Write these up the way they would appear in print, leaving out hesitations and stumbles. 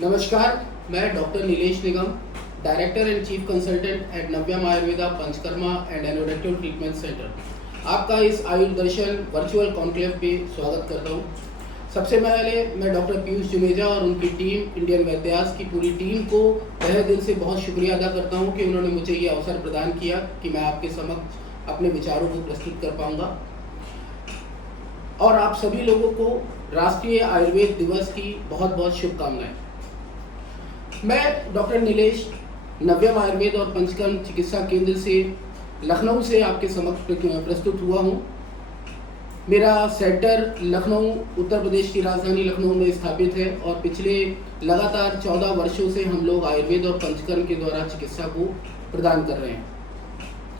नमस्कार, मैं doctor Nilesh Nigam, director and chief consultant at Navyam Ayurveda Panchakarma and anorectal treatment centre आपका इस आयुर्दर्शन वर्चुअल कॉन्क्लेव पे स्वागत करता हूँ। सबसे पहले मैं डॉक्टर पीयूष जुनेजा और उनकी टीम इंडियन वैद्यास की पूरी टीम को तहे दिल से बहुत शुक्रिया अदा करता हूँ कि उन्होंने मुझे ये अवसर प्रदान किया कि मैं आपके समक्ष अपने विचारों को प्रस्तुत कर पाऊँगा। और आप सभी लोगों को राष्ट्रीय आयुर्वेद दिवस की बहुत बहुत शुभकामनाएं। मैं डॉक्टर नीलेश नव्यम आयुर्वेद और पंचकर्म चिकित्सा केंद्र से लखनऊ से आपके समक्ष प्रस्तुत हुआ हूँ। मेरा सेंटर लखनऊ उत्तर प्रदेश की राजधानी लखनऊ में स्थापित है और पिछले लगातार 14 वर्षों से हम लोग आयुर्वेद और पंचकर्म के द्वारा चिकित्सा को प्रदान कर रहे हैं।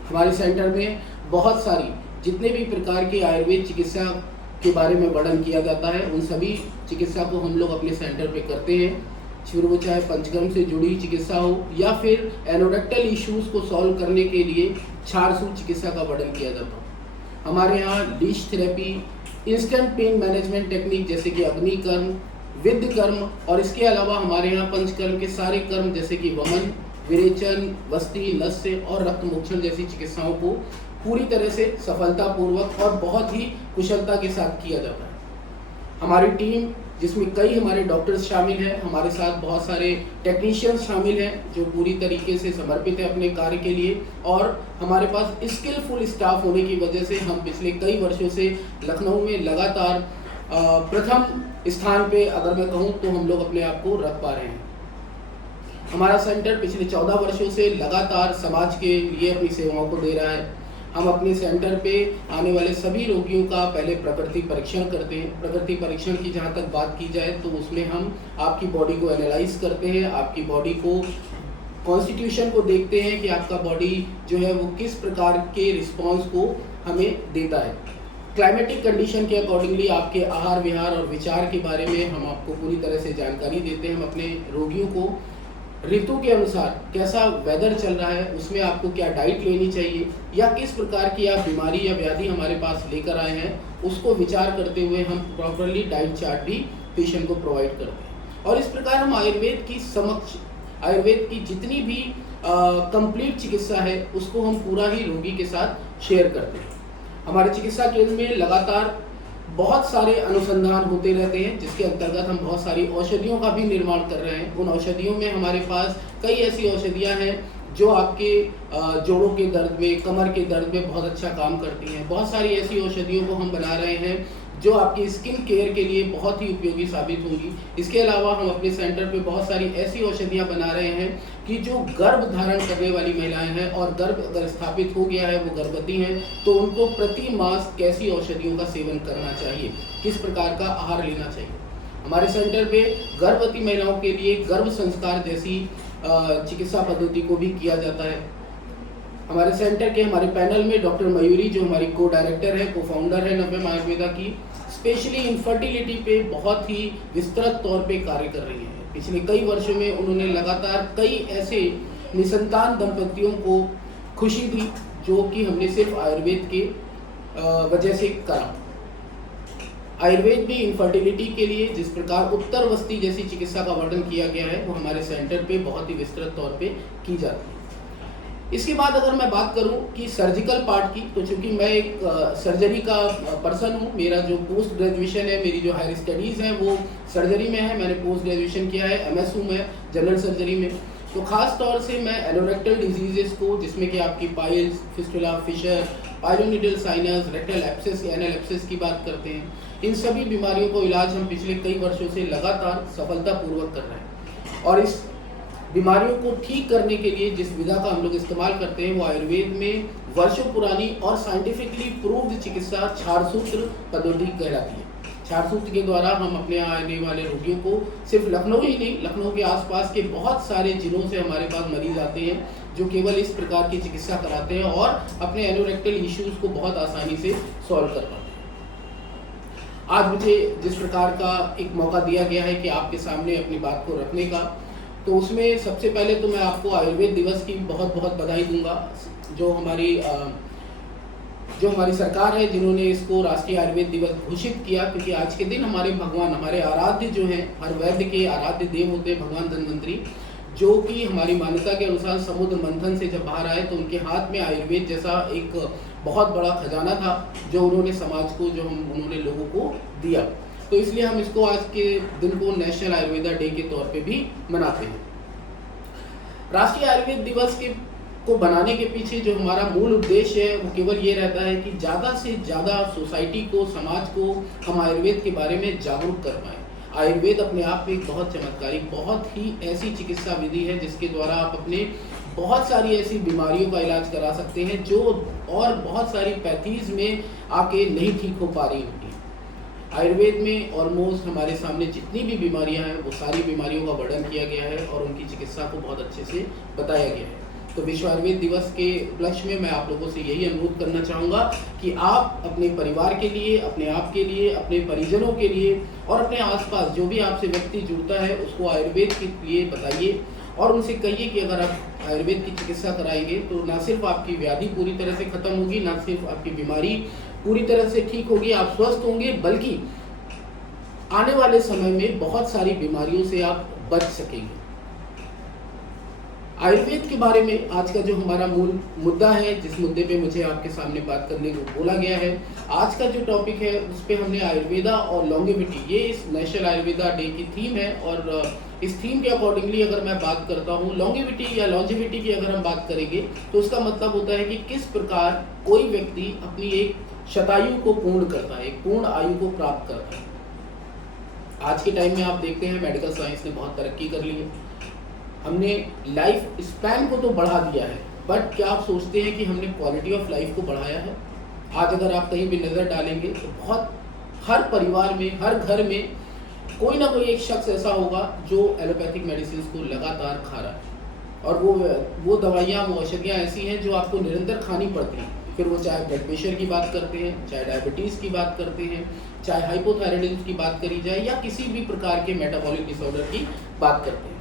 हमारे सेंटर में बहुत सारी जितने भी प्रकार की आयुर्वेद चिकित्सा के बारे में वर्णन किया जाता है उन सभी चिकित्सा को हम लोग अपने सेंटर पे करते हैं। फिर वो चाहे पंचकर्म से जुड़ी चिकित्सा हो या फिर एनोरेक्टल इश्यूज को सॉल्व करने के लिए क्षारसूत्र चिकित्सा का वर्णन किया जाता है। हमारे यहाँ leech therapy, instant pain management technique जैसे कि अग्निकर्म, विद्यकर्म और इसके अलावा हमारे यहाँ पंचकर्म के सारे कर्म जैसे कि वमन, विरेचन, वस्ती, नस्य और रक्त मोक्षण जैसी चिकित्साओं को पूरी तरह से सफलतापूर्वक और बहुत ही कुशलता के साथ किया जाता है। हमारी टीम जिसमें कई हमारे डॉक्टर्स शामिल हैं, हमारे साथ बहुत सारे टेक्नीशियंस शामिल हैं जो पूरी तरीके से समर्पित है अपने कार्य के लिए, और हमारे पास स्किलफुल स्टाफ होने की वजह से हम पिछले कई वर्षों से लखनऊ में लगातार प्रथम स्थान पे अगर मैं कहूँ तो हम लोग अपने आप को रख पा रहे हैं। हमारा सेंटर पिछले 14 वर्षों से लगातार समाज के लिए अपनी सेवाओं को दे रहा है। हम अपने सेंटर पे आने वाले सभी रोगियों का पहले प्रकृति परीक्षण करते हैं। प्रकृति परीक्षण की जहाँ तक बात की जाए तो उसमें हम आपकी बॉडी को एनालाइज करते हैं, आपकी बॉडी को कॉन्स्टिट्यूशन को देखते हैं कि आपका बॉडी जो है वो किस प्रकार के रिस्पॉन्स को हमें देता है। क्लाइमेटिक कंडीशन के अकॉर्डिंगली आपके आहार विहार और विचार के बारे में हम आपको पूरी तरह से जानकारी देते हैं। हम अपने रोगियों को ऋतु के अनुसार कैसा वेदर चल रहा है, उसमें आपको क्या डाइट लेनी चाहिए या किस प्रकार की आप बीमारी या व्याधि हमारे पास लेकर आए हैं, उसको विचार करते हुए हम प्रॉपरली डाइट चार्ट भी पेशेंट को प्रोवाइड करते हैं। और इस प्रकार हम आयुर्वेद की जितनी भी कंप्लीट चिकित्सा है उसको हम पूरा ही रोगी के साथ शेयर करते हैं। हमारे चिकित्सा केंद्र में लगातार बहुत सारे अनुसंधान होते रहते हैं जिसके अंतर्गत हम बहुत सारी औषधियों का भी निर्माण कर रहे हैं। उन औषधियों में हमारे पास कई ऐसी औषधियां हैं जो आपके जोड़ों के दर्द में, कमर के दर्द में बहुत अच्छा काम करती हैं। बहुत सारी ऐसी औषधियों को हम बना रहे हैं जो आपकी स्किन केयर के लिए बहुत ही उपयोगी साबित होंगी। इसके अलावा हम अपने सेंटर पे बहुत सारी ऐसी औषधियां बना रहे हैं कि जो गर्भ धारण करने वाली महिलाएं हैं और गर्भ अगर स्थापित हो गया है, वो गर्भवती हैं, तो उनको प्रति मास कैसी औषधियों का सेवन करना चाहिए, किस प्रकार का आहार लेना चाहिए। हमारे सेंटर पे गर्भवती महिलाओं के लिए गर्भ संस्कार जैसी चिकित्सा पद्धति को भी किया जाता है। हमारे सेंटर के हमारे पैनल में डॉक्टर मयूरी जो हमारी को डायरेक्टर है, को फाउंडर है नव्यम आयुर्वेदा की, स्पेशली इनफर्टिलिटी पे बहुत ही विस्तृत तौर पे कार्य कर रही है। पिछले कई वर्षों में उन्होंने लगातार कई ऐसे निसंतान दंपतियों को खुशी दी जो कि हमने सिर्फ आयुर्वेद के वजह से करा। आयुर्वेद भी इनफर्टिलिटी के लिए जिस प्रकार उत्तर वस्ती जैसी चिकित्सा का वर्णन किया गया है वो हमारे सेंटर पे बहुत ही विस्तृत तौर पे की जाती है। इसके बाद अगर मैं बात करूं कि सर्जिकल पार्ट की, तो चूंकि मैं एक सर्जरी का पर्सन हूं, मेरा जो पोस्ट ग्रेजुएशन है, मेरी जो हायर स्टडीज़ हैं वो सर्जरी में है। मैंने पोस्ट ग्रेजुएशन किया है एमएस हूं मैं जनरल सर्जरी में। तो खास तौर से मैं एनोरेक्टल डिजीजेस को, जिसमें कि आपकी piles, fistula, fissure, pilonidal sinus, rectal abscess, anal abscess की बात करते हैं, इन सभी बीमारियों को इलाज हम पिछले कई वर्षों से लगातार सफलतापूर्वक कर रहे हैं। और इस बीमारियों को ठीक करने के लिए जिस विधा का हम लोग इस्तेमाल करते हैं वो आयुर्वेद में वर्षों पुरानी और साइंटिफिकली प्रूव्ड चिकित्सा क्षारसूत्र पद्धति कहलाती है। क्षारसूत्र के द्वारा हम अपने आने वाले रोगियों को सिर्फ लखनऊ ही नहीं, लखनऊ के आसपास के बहुत सारे जिलों से हमारे पास मरीज आते हैं जो केवल इस प्रकार की चिकित्सा कराते हैं और अपने एनोरेक्टल इश्यूज को बहुत आसानी से सॉल्व कर पाते हैं। आज मुझे जिस प्रकार का एक मौका दिया गया है कि आपके सामने अपनी बात को रखने का, तो उसमें सबसे पहले तो मैं आपको आयुर्वेद दिवस की बहुत बहुत बधाई दूंगा। जो हमारी जो हमारी सरकार है जिन्होंने इसको राष्ट्रीय आयुर्वेद दिवस घोषित किया, क्योंकि आज के दिन हमारे भगवान, हमारे आराध्य जो हैं, हर वैद्य के आराध्य देव होते हैं भगवान धन्वंतरी, जो कि हमारी मान्यता के अनुसार समुद्र मंथन से जब बाहर आए तो उनके हाथ में आयुर्वेद जैसा एक बहुत बड़ा खजाना था जो उन्होंने समाज को, उन्होंने लोगों को दिया। तो इसलिए हम इसको आज के दिन को नेशनल आयुर्वेदा डे के तौर पे भी मनाते हैं। राष्ट्रीय आयुर्वेद दिवस को बनाने के पीछे जो हमारा मूल उद्देश्य है वो केवल ये रहता है कि ज़्यादा से ज़्यादा सोसाइटी को, समाज को हम आयुर्वेद के बारे में जागरूक कर पाएँ। आयुर्वेद अपने आप में एक बहुत चमत्कारिक, बहुत ही ऐसी चिकित्सा विधि है जिसके द्वारा आप अपने बहुत सारी ऐसी बीमारियों का इलाज करा सकते हैं जो और बहुत सारी पैथीज में आके नहीं ठीक हो पा रही होती। आयुर्वेद में ऑलमोस्ट हमारे सामने जितनी भी बीमारियां हैं वो सारी बीमारियों का वर्णन किया गया है और उनकी चिकित्सा को बहुत अच्छे से बताया गया है। तो विश्व आयुर्वेद दिवस के उपलक्ष्य में मैं आप लोगों से यही अनुरोध करना चाहूँगा कि आप अपने परिवार के लिए, अपने आप के लिए, अपने परिजनों के लिए और अपने आसपास जो भी आपसे व्यक्ति जुड़ता है उसको आयुर्वेद के लिए बताइए और उनसे कहिए कि अगर आप आयुर्वेद की चिकित्सा कराएंगे तो ना सिर्फ आपकी व्याधि पूरी तरह से खत्म होगी, ना सिर्फ आपकी बीमारी पूरी तरह से ठीक होगी, आप स्वस्थ होंगे, बल्कि आने वाले समय में बहुत सारी बीमारियों से आप बच सकेंगे। आयुर्वेद के बारे में आज का जो हमारा मूल मुद्दा है, जिस मुद्दे पे मुझे आपके सामने बात करने को बोला गया है, आज का जो टॉपिक है उस पे हमने आयुर्वेदा और लॉन्गेविटी, ये इस नेशनल आयुर्वेदा डे की थीम है। और इस थीम के अकॉर्डिंगली अगर मैं बात करता हूँ, लॉन्गेविटी या लॉन्जेविटी की अगर हम बात करेंगे तो उसका मतलब होता है कि किस प्रकार कोई व्यक्ति अपनी एक शतायु को पूर्ण करता है, एक पूर्ण आयु को प्राप्त करता है। आज के टाइम में आप देखते हैं मेडिकल साइंस ने बहुत तरक्की कर ली है, हमने लाइफ स्पैन को तो बढ़ा दिया है, बट क्या आप सोचते हैं कि हमने क्वालिटी ऑफ लाइफ को बढ़ाया है? आज अगर आप कहीं भी नज़र डालेंगे तो बहुत, हर परिवार में, हर घर में कोई ना कोई एक शख्स ऐसा होगा जो एलोपैथिक मेडिसिन को लगातार खा रहा है और वो दवाइयाँ, वो औषधियाँ ऐसी हैं जो आपको निरंतर खानी पड़ती हैं। फिर वो चाहे ब्लड प्रेशर की बात करते हैं, चाहे डायबिटीज़ की बात करते हैं, चाहे हाइपोथायराइडिज्म की बात करी जाए या किसी भी प्रकार के मेटाबॉलिक डिसऑर्डर की बात करते हैं।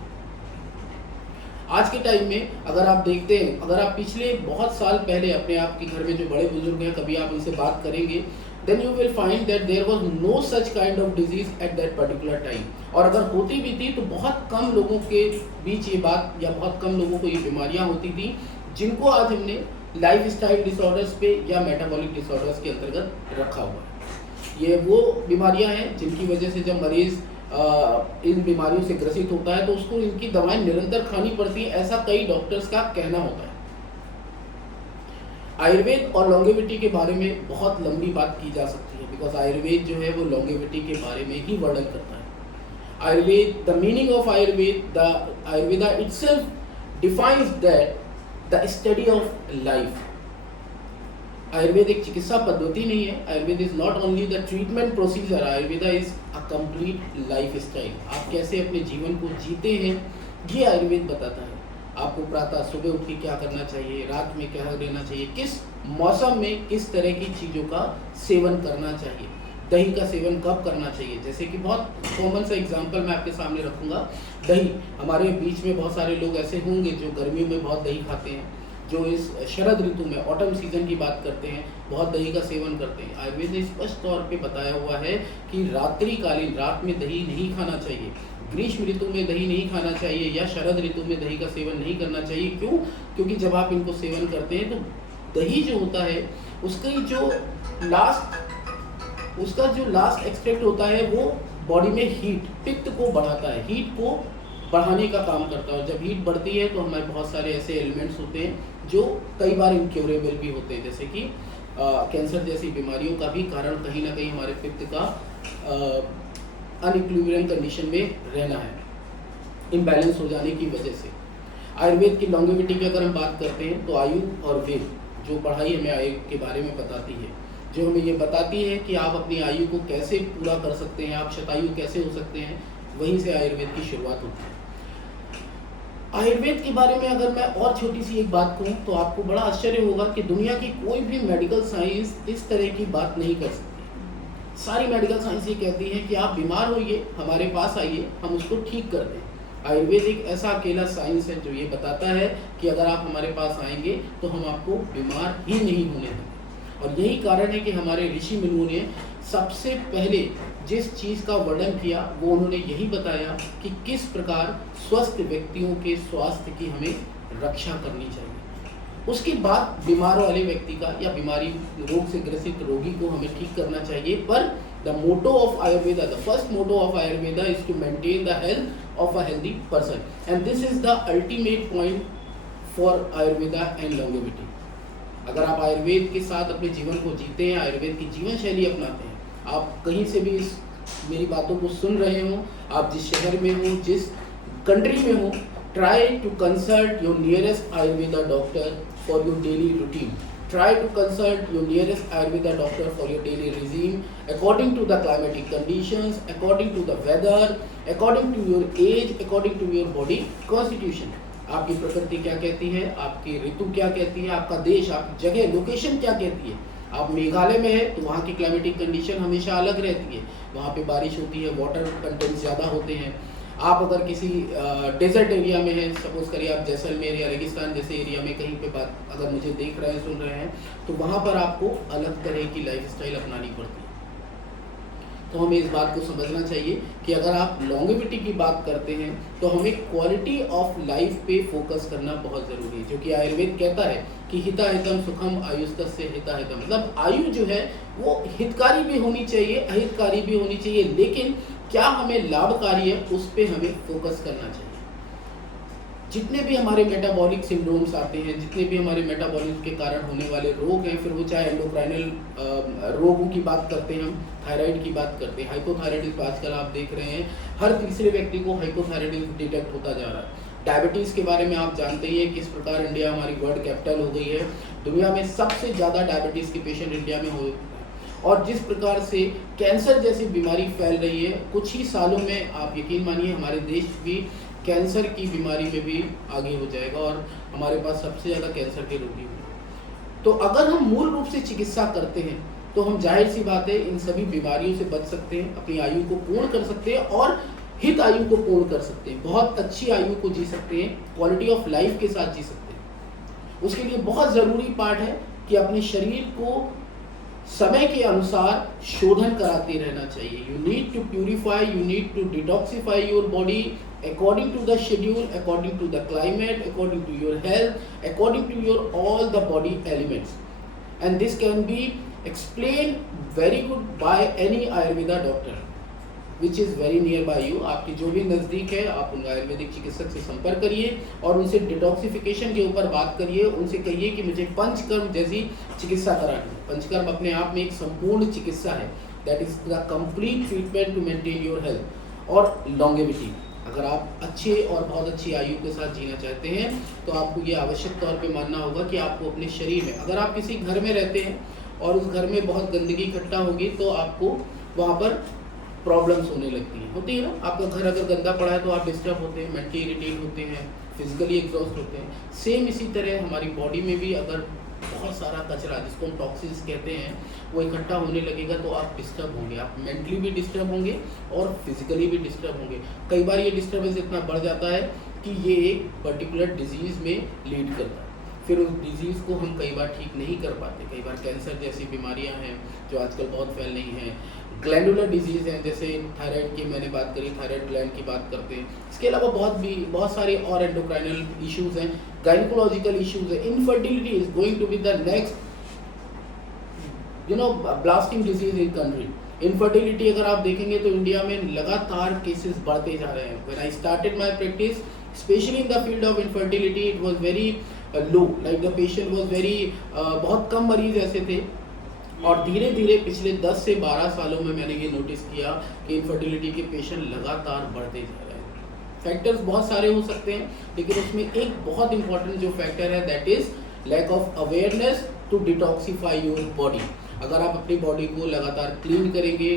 आज के टाइम में अगर आप देखते हैं, अगर आप पिछले बहुत साल पहले अपने आपके घर में जो बड़े बुजुर्ग हैं, कभी आप उनसे बात करेंगे, then you will find that there was no such kind of disease at that particular time। और अगर होती भी थी तो बहुत कम लोगों के बीच ये बात, या बहुत कम लोगों को ये बीमारियां होती थी जिनको आज हमने लाइफ स्टाइल डिसऑर्डर्स पे या मेटाबॉलिक डिसऑर्डर्स के अंतर्गत रखा हुआ है। ये वो बीमारियां हैं जिनकी वजह से जब मरीज़ इन बीमारियों से ग्रसित होता है तो उसको इनकी दवाएं निरंतर खानी पड़ती हैं, ऐसा कई डॉक्टर्स का कहना होता है। आयुर्वेद और लॉन्गेविटी के बारे में बहुत लंबी बात की जा सकती है, बिकॉज आयुर्वेद जो है वो लॉन्गेविटी के बारे में ही वर्णन करता है। Ayurveda, the meaning of Ayurveda, the Ayurveda itself defines that the study of life. Ayurveda एक चिकित्सा पद्धति नहीं है, Ayurveda is not only the treatment procedure, Ayurveda is a complete life style. आप कैसे अपने जीवन को जीते हैं ये आयुर्वेद बताता है। आपको प्रातः सुबह उठ के क्या करना चाहिए, रात में क्या लेना चाहिए, किस मौसम में किस तरह की चीज़ों का सेवन करना चाहिए, दही का सेवन कब करना चाहिए। जैसे कि बहुत कॉमन सा एग्जांपल मैं आपके सामने रखूँगा, दही। हमारे बीच में बहुत सारे लोग ऐसे होंगे जो गर्मियों में बहुत दही खाते हैं, जो इस शरद ऋतु में, ऑटम सीजन की बात करते हैं, बहुत दही का सेवन करते हैं। आयुर्वेद ने स्पष्ट तौर पे बताया हुआ है कि रात्रिकालीन, रात में दही नहीं खाना चाहिए, ग्रीष्म ऋतु में दही नहीं खाना चाहिए या शरद ऋतु में दही का सेवन नहीं करना चाहिए। क्यों? क्योंकि जब आप इनको सेवन करते हैं तो दही जो होता है उसका जो लास्ट एक्सपेक्ट होता है वो बॉडी में हीट, पित्त को बढ़ाता है, हीट को बढ़ाने का काम करता है। और जब हीट बढ़ती है तो हमारे बहुत सारे ऐसे एलिमेंट्स होते हैं जो कई बार इनक्योरेबल भी होते हैं, जैसे कि कैंसर जैसी बीमारियों का भी कारण कहीं ना कहीं हमारे पित्त का अनइक्विलिब्रियम कंडीशन में रहना है, इम्बैलेंस हो जाने की वजह से। आयुर्वेद की लॉन्गेविटी की अगर हम बात करते हैं तो आयु और वेद, जो पढ़ाई हमें आयु के बारे में बताती है, जो हमें ये बताती है कि आप अपनी आयु को कैसे पूरा कर सकते हैं, आप शतायु कैसे हो सकते हैं, वहीं से आयुर्वेद की शुरुआत होती है। आयुर्वेद के बारे में अगर मैं और छोटी सी एक बात कहूँ तो आपको बड़ा आश्चर्य होगा कि दुनिया की कोई भी मेडिकल साइंस इस तरह की बात नहीं कर सकती। सारी मेडिकल साइंस ये कहती है कि आप बीमार होइए, हमारे पास आइए, हम उसको ठीक कर दें। आयुर्वेद एक ऐसा अकेला साइंस है जो ये बताता है कि अगर आप हमारे पास आएंगे तो हम आपको बीमार ही नहीं होने देंगे। और यही कारण है कि हमारे ऋषि मुनियों ने सबसे पहले जिस चीज़ का वर्णन किया वो उन्होंने यही बताया कि किस प्रकार स्वस्थ व्यक्तियों के स्वास्थ्य की हमें रक्षा करनी चाहिए। उसके बाद बीमार वाले व्यक्ति का या बीमारी रोग से ग्रसित रोगी को हमें ठीक करना चाहिए। पर the motto of Ayurveda, the first motto of Ayurveda is to maintain the health of a healthy person, and this is the ultimate point for Ayurveda and longevity. अगर आप आयुर्वेद के साथ अपने जीवन को जीते हैं, आयुर्वेद की जीवन शैली अपनाते हैं, आप कहीं से भी इस मेरी बातों को सुन रहे हो, आप जिस शहर में हो, जिस कंट्री में हो, try to consult your nearest Ayurveda doctor for your daily routine. Try to consult your nearest Ayurveda doctor for your daily regime according to the climatic conditions, according to the weather, according to your age, according to your body constitution. आपकी प्रकृति क्या कहती है, आपकी ऋतु क्या कहती है, आपका देश, आपकी जगह, लोकेशन क्या कहती है। आप मेघालय में है तो वहाँ की क्लाइमेटिक कंडीशन हमेशा अलग रहती है, वहाँ पे बारिश होती है, वाटर कंटेंट ज़्यादा होते हैं। आप अगर किसी डेजर्ट एरिया में है, सपोज करिए आप जैसलमेर या रेगिस्तान जैसे एरिया में कहीं पे बात अगर मुझे देख रहे हैं, सुन रहे हैं, तो वहाँ पर आपको अलग तरह की लाइफस्टाइल अपनानी पड़ती है। तो हमें इस बात को समझना चाहिए कि अगर आप लॉन्गेविटी की बात करते हैं तो हमें क्वालिटी ऑफ लाइफ पे फोकस करना बहुत ज़रूरी है, जो कि आयुर्वेद कहता है कि हिताहितम सुखम आयुस्तस्य हिताहितम, मतलब आयु जो है वो हितकारी भी होनी चाहिए, अहितकारी भी होनी चाहिए, लेकिन क्या हमें लाभकारी है उस पर हमें फोकस करना चाहिए। जितने भी हमारे मेटाबॉलिक सिंड्रोम्स आते हैं, जितने भी हमारे मेटाबॉलिज्म के कारण होने वाले रोग हैं, फिर वो चाहे एंडोक्राइनल रोगों की बात करते हैं, हम थायराइड की बात करते हैं, हाइपोथायराइडिज्म आजकल आप देख रहे हैं हर तीसरे व्यक्ति को हाइपोथायराइडिज्म डिटेक्ट होता जा रहा है। डायबिटीज़ के बारे में आप जानते ही हैं किस प्रकार इंडिया हमारी वर्ल्ड कैपिटल हो गई है, दुनिया में सबसे ज़्यादा डायबिटीज़ के पेशेंट इंडिया में हो, और जिस प्रकार से कैंसर जैसी बीमारी फैल रही है, कुछ ही सालों में आप यकीन मानिए हमारे देश भी कैंसर की बीमारी में भी आगे हो जाएगा और हमारे पास सबसे ज़्यादा कैंसर के रोगी होंगे। तो अगर हम मूल रूप से चिकित्सा करते हैं तो हम जाहिर सी बात है इन सभी बीमारियों से बच सकते हैं, अपनी आयु को पूर्ण कर सकते हैं और हित आयु को पूर्ण कर सकते हैं, बहुत अच्छी आयु को जी सकते हैं, क्वालिटी ऑफ लाइफ के साथ जी सकते हैं। उसके लिए बहुत ज़रूरी पार्ट है कि अपने शरीर को समय के अनुसार शोधन कराते रहना चाहिए। You need to purify, you need to detoxify your body according to the schedule, according to the climate, according to your health, according to your all the body elements, and this can be explained very good by any Ayurveda doctor which is very nearby you. आपकी जो भी नज़दीक है आप उन आयुर्वेदिक चिकित्सक से संपर्क करिए और उनसे डिटॉक्सिफिकेशन के ऊपर बात करिए, उनसे कहिए कि मुझे पंचकर्म जैसी चिकित्सा करानी है। पंचकर्म अपने आप में एक संपूर्ण चिकित्सा है, that is the complete treatment to maintain your health और लॉन्गेविटी। अगर आप अच्छे और बहुत अच्छी आयु के साथ जीना चाहते हैं तो आपको ये आवश्यक तौर पे मानना होगा कि आपको अपने शरीर में, अगर आप किसी घर में रहते हैं और उस घर में बहुत गंदगी इकट्ठा होगी तो आपको वहाँ पर प्रॉब्लम्स होने लगती हैं, होती है ना। आपका घर अगर गंदा पड़ा है तो आप डिस्टर्ब होते हैं, मेंटली इरिटेट होते हैं, फिजिकली एग्जॉस्ट होते हैं। सेम इसी तरह हमारी बॉडी में भी अगर बहुत सारा कचरा जिसको हम टॉक्सिन्स कहते हैं वो इकट्ठा होने लगेगा तो आप डिस्टर्ब होंगे, आप मेंटली भी डिस्टर्ब होंगे और फिजिकली भी डिस्टर्ब होंगे। कई बार ये डिस्टर्बेंस इतना बढ़ जाता है कि ये एक पर्टिकुलर डिजीज़ में लीड करता है, फिर उस डिजीज़ को हम कई बार ठीक नहीं कर पाते। कई बार कैंसर जैसी बीमारियां हैं जो आजकल बहुत फैल रही हैं, ग्लैंडुलर डिजीज़ हैं जैसे थायराइड की मैंने बात करी, थायराइड ग्लैंड की बात करते हैं। इसके अलावा बहुत सारे और एंडोक्राइनल इश्यूज हैं, गायनिकोलॉजिकल इश्यूज हैं। Infertility is going to be the next blasting disease in country. Infertility अगर आप देखेंगे तो इंडिया में लगातार केसेस बढ़ते जा रहे हैं। When I started my practice specially in the field of infertility it was very low, like the patient was very, बहुत कम मरीज ऐसे थे और धीरे धीरे पिछले 10 से 12 सालों में मैंने ये नोटिस किया कि इनफर्टिलिटी के पेशेंट लगातार बढ़ते जा रहे हैं। फैक्टर्स बहुत सारे हो सकते हैं लेकिन उसमें एक बहुत इंपॉर्टेंट जो फैक्टर है that is lack of awareness to detoxify your body. अगर आप अपनी बॉडी को लगातार क्लीन करेंगे,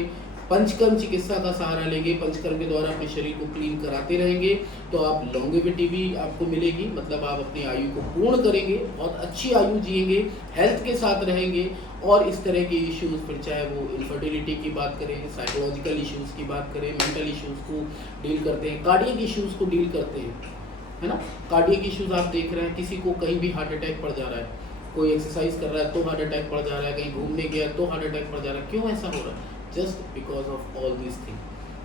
पंचकर्म चिकित्सा का सहारा लेंगे, पंचकर्म के द्वारा अपने शरीर को क्लीन कराते रहेंगे तो आप लॉन्गेविटी भी आपको मिलेगी, मतलब आप अपनी आयु को पूर्ण करेंगे, बहुत अच्छी आयु जिएंगे, हेल्थ के साथ रहेंगे और इस तरह के इश्यूज, फिर चाहे वो इनफर्टिलिटी की बात करें, साइकोलॉजिकल इश्यूज़ की बात करें, मेंटल इश्यूज़ को डील करते हैं, कार्डियक इश्यूज़ को डील करते हैं, है ना। कार्डियक इश्यूज़ आप देख रहे हैं, किसी को कहीं भी हार्ट अटैक पड़ जा रहा है कोई एक्सरसाइज कर रहा है तो हार्ट अटैक पड़ जा रहा है, कहीं घूमने गया तो हार्ट अटैक पड़ जा रहा है, क्यों ऐसा हो रहा है? Just because of all this thing.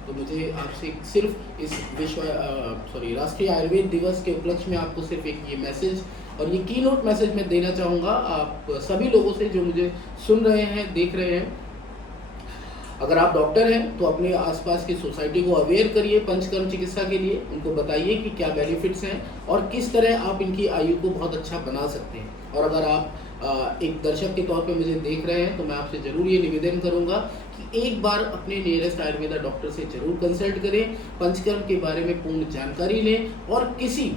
तो मुझे आपसे सिर्फ इस राष्ट्रीय आयुर्वेद दिवस के उपलक्ष्य में आपको सिर्फ एक ये मैसेज और ये की नोट मैसेज मैं देना चाहूँगा आप सभी लोगों से जो मुझे सुन रहे हैं, देख रहे हैं। अगर आप डॉक्टर हैं तो अपने आसपास की सोसाइटी को अवेयर करिए पंचकर्म चिकित्सा के लिए, उनको बताइए कि क्या बेनिफिट्स हैं और किस तरह आप इनकी आयु को बहुत अच्छा बना सकते हैं। और अगर आप एक दर्शक के तौर पे मुझे देख रहे हैं तो मैं आपसे ज़रूर ये निवेदन करूंगा कि एक बार अपने नियरेस्ट आयुर्वेदा डॉक्टर से ज़रूर कंसल्ट करें, पंचकर्म के बारे में पूर्ण जानकारी लें और किसी